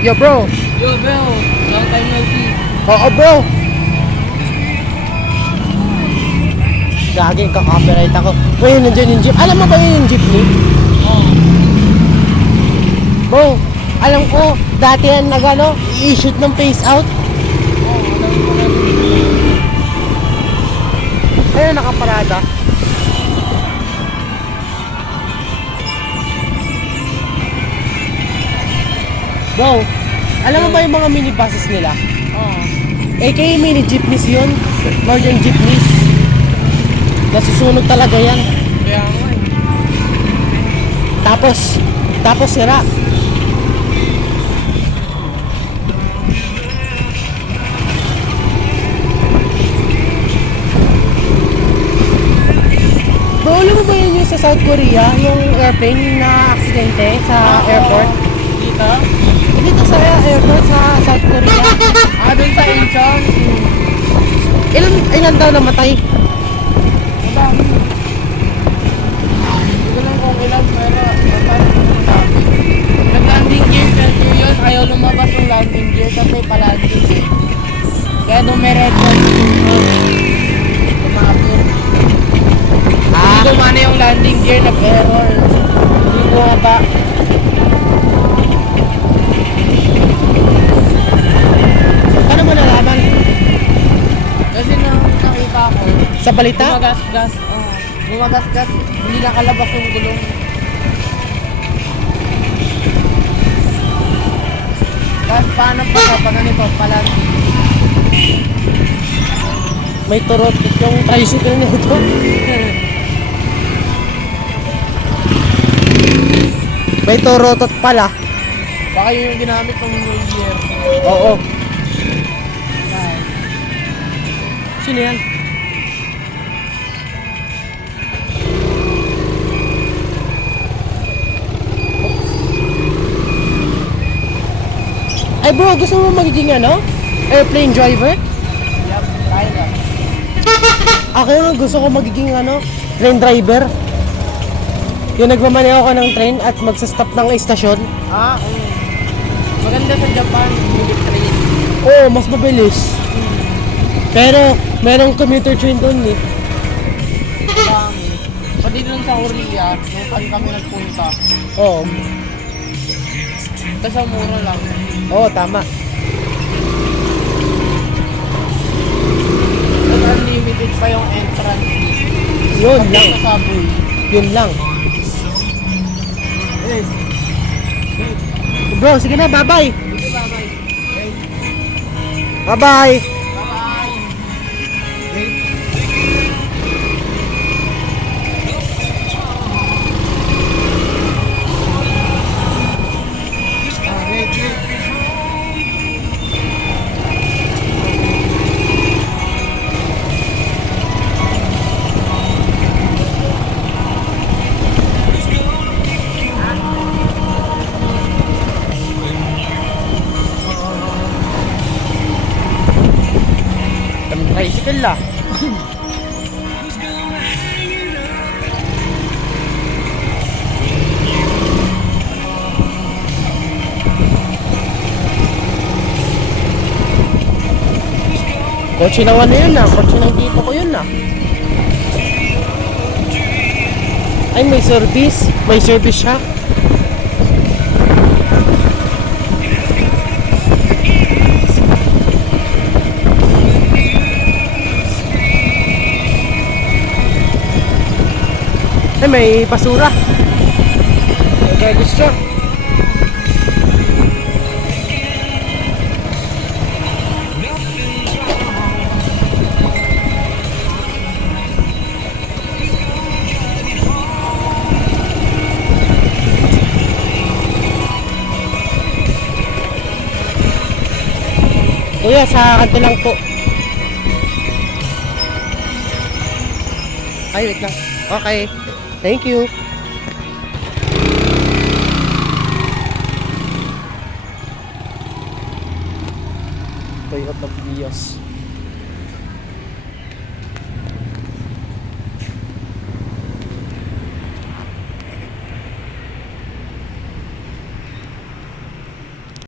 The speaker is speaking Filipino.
Yo bro. Yo, bro. Long time no see. Oo bro. Gagi, kaka-copyright ako. Uy, nandiyan yung jeep. Alam mo ba yun yung jeepney? Oh. Bro, alam ko, dati yan nag-ano, i-shoot ng face out. Oh, alam ko na. Ayun, nakaparada. Bro, alam mo ba yung mga minibuses nila? Oh. AKA mini jeepneys yun. Modern jeepneys. Nasusunog talaga yan. Kaya nga eh. Tapos sira. Bro, alam mo ba yun yung sa South Korea? Yung airplane na aksidente sa airport? Dito? Dito sa airport sa South Korea. Dun sa Incheon. Ilan daw namatay? Madami. Hindi ko lang kung ilan, pero matay ko madami. Nag-landing gear kasi yun. Ayaw lumabas yung landing gear kasi pa-landing eh. Kaya dumiretso umapir. Hindi gumana yung landing gear, nag-error. Hindi bumaba. Paano mo nalaman? Kasi nakita ko, Sa balita? gumagasgas. Gumagasgas. Hindi nakalabas yung gulong. Tapos paano pa kapag ganito pa-landing? May turot yung tricycle na ito. May turotot pala. Baka yun yung ginamit ng New Year. Oo. Sino yan? Ay bro, gusto mo magiging ano? Airplane driver? Yup, tayo na. Ako naman gusto ko magiging ano? Train driver. Yung nagmamaneho ako ng train at magsastop ng istasyon. Maganda sa Japan, bullet train. Oo, mas mabilis. Pero, merong commuter train doon eh. Marami. Pati dun sa Korea, nung saan kami nagpunta. Oo. Kasi mura lang. Oo, tama. Tapos unlimited pa yung entrance fee. Yun Pag lang. sa subway. Yun lang. Bro, sige na, bye-bye. Sige, bye-bye. Bye-bye. Bye-bye. Tricycle lah. Kotse naman na yun ah. Kotse ng tito ko yun ah. Ay, may service. May service siya. Ay, may basura. May gusto. Kuya, sa kanto lang po. Ay, wait lang. Okay. Thank you. Toyota Vios.